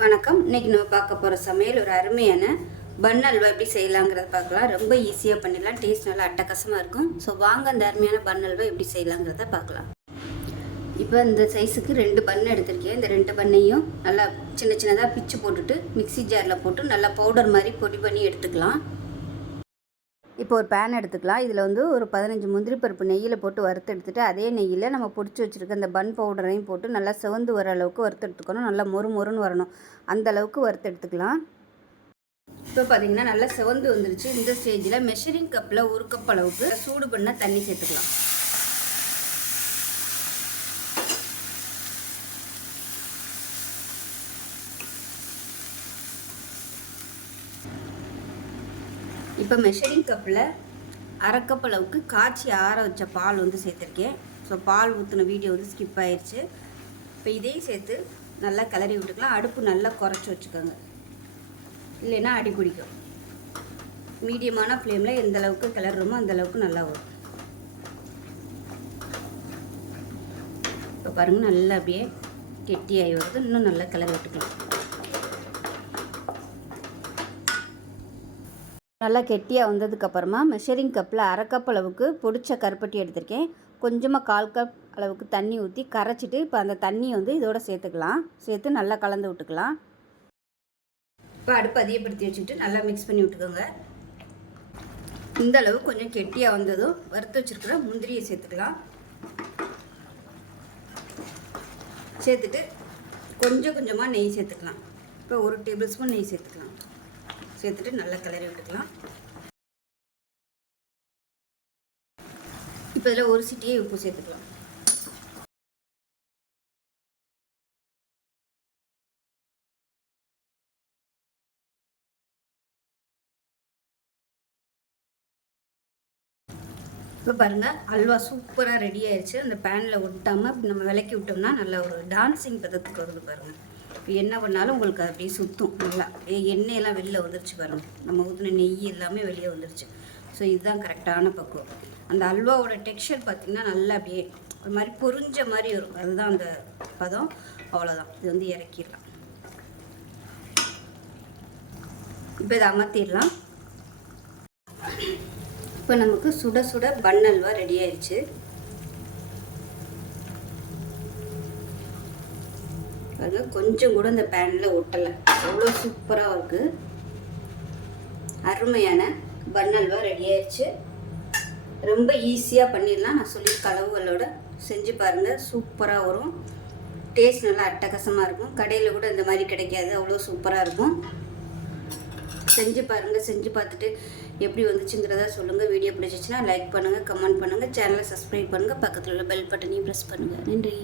வணக்கம். இன்னைக்கு நம்ம பார்க்க போகிற சமையல் ஒரு அருமையான பன் அல்வா எப்படி செய்யலாங்கிறத பார்க்கலாம். ரொம்ப ஈஸியாக பண்ணிடலாம். டேஸ்ட் நல்லா அட்டகாசமாக இருக்கும். ஸோ வாங்க அந்த அருமையான பன் அல்வா எப்படி செய்யலாங்கிறத பார்க்கலாம். இப்போ இந்த சைஸுக்கு ரெண்டு பன் எடுத்திருக்கேன். இந்த ரெண்டு பண்ணையும் நல்லா சின்ன சின்னதாக பிச்சு போட்டுட்டு மிக்ஸி ஜாரில் போட்டு நல்லா பவுடர் மாதிரி பொடி பண்ணி எடுத்துக்கலாம். இப்போ ஒரு பேன் எடுத்துக்கலாம். இதில் வந்து ஒரு பதினஞ்சு முந்திரி பருப்பு நெய்யில் போட்டு வறுத்து எடுத்துகிட்டு அதே நெய்யில் நம்ம பிடிச்சி வச்சுருக்க அந்த பன் பவுடரையும் போட்டு நல்லா சிவந்து வர அளவுக்கு வறுத்து எடுத்துக்கணும். நல்லா மொறு மொறுன்னு வரணும். அந்த அளவுக்கு வறுத்து எடுத்துக்கலாம். இப்போ பார்த்தீங்கன்னா நல்லா சிவந்து வந்துருச்சு. இந்த ஸ்டேஜில் மெஷரிங் கப்பில் ஒரு கப் அளவுக்கு சூடு பண்ண தண்ணி சேர்த்துக்கலாம். இப்போ மெஷரிங் கப்பில் அரைக்கப் அளவுக்கு காய்ச்சி ஆற வச்ச பால் வந்து சேர்த்துருக்கேன். ஸோ பால் ஊற்றின வீடியோ வந்து ஸ்கிப் ஆயிடுச்சு இப்போ இதையும் சேர்த்து நல்லா கிளறி விட்டுக்கலாம். அடுப்பு நல்லா குறைச்சி வச்சுக்கோங்க. இல்லைன்னா அடி பிடிக்கும். மீடியமான ஃப்ளேமில் எந்த அளவுக்கு கிளறுறோமோ அந்த அளவுக்கு நல்லா வரும். இப்போ பாருங்கள் நல்லா அப்படியே கெட்டியாகி வருது. இன்னும் நல்லா கிளறி விட்டுக்கலாம். நல்லா கெட்டியாக வந்ததுக்கப்புறமா மெஷரிங் கப்பில் அரை கப் அளவுக்கு பொடிச்ச கருப்பட்டி எடுத்திருக்கேன். கொஞ்சமாக கால் கப் அளவுக்கு தண்ணி ஊற்றி கரைச்சிட்டு இப்போ அந்த தண்ணியை வந்து இதோட சேர்த்துக்கலாம். சேர்த்து நல்லா கலந்து விட்டுக்கலாம். இப்போ அடுப்பு அதிகப்படுத்தி வச்சுட்டு நல்லா மிக்ஸ் பண்ணி விட்டுக்கோங்க. இந்த அளவு கொஞ்சம் கெட்டியாக வந்ததும் வறுத்து வச்சுருக்கிற முந்திரியை சேர்த்துக்கலாம். சேர்த்துட்டு கொஞ்சம் கொஞ்சமாக நெய் சேர்த்துக்கலாம். இப்போ ஒரு டேபிள் ஸ்பூன் நெய் சேர்த்துக்கலாம். சேர்த்துட்டு நல்லா கிளறி விட்டுக்கலாம். இப்போ இதில் ஒரு சிட்டியே உப்பு சேர்த்துக்கலாம். இப்போ பாருங்கள் அல்வா சூப்பராக ரெடி ஆயிடுச்சு அந்த பேனில் விட்டாமல் நம்ம விளக்கி விட்டோம்னா நல்ல ஒரு டான்ஸிங் பதத்துக்கு வருது பாருங்கள் இப்போ என்ன பண்ணாலும் உங்களுக்கு அப்படியே சுற்றும் நல்லா. எண்ணெயெல்லாம் வெளியில் வந்துருச்சு பாருங்கள் நம்ம ஊற்றின நெய் எல்லாமே வெளியே வந்துருச்சு. ஸோ இதுதான் கரெக்டான பக்குவம். அந்த அல்வாவோட டெக்ஸ்சர் பார்த்திங்கன்னா நல்லா அப்படியே ஒரு மாதிரி பொறிஞ்ச மாதிரி வரும். அதுதான் அந்த பதம். அவ்வளோதான் இது வந்து இறக்கிடலாம். இப்போ இதை அமர்த்திடலாம். இப்போ நமக்கு சுட சுட பன் அல்வா ரெடி ஆயிடுச்சு. பாருங்க கொஞ்சம் கூட இந்த பேனில் ஒட்டலை. அவ்வளோ சூப்பராக இருக்குது அருமையான பன்னல்வா ரெடி ஆயிடுச்சு ரொம்ப ஈஸியாக பண்ணிடலாம். நான் சொல்லி கலவுகளோட செஞ்சு பாருங்கள் சூப்பராக வரும். டேஸ்ட் நல்லா அட்டகாசமாக இருக்கும். கடையில் கூட இந்த மாதிரி கிடைக்காது. அவ்வளோ சூப்பராக இருக்கும். செஞ்சு பாருங்கள் செஞ்சு பார்த்துட்டு எப்படி வந்துச்சுங்கிறதா சொல்லுங்கள் வீடியோ பிடிச்சிச்சின்னா லைக் பண்ணுங்கள் கமெண்ட் பண்ணுங்கள் சேனலை சப்ஸ்கிரைப் பண்ணுங்கள் பக்கத்தில் உள்ள பெல் பட்டனையும் ப்ரெஸ் பண்ணுங்கள் நன்றி.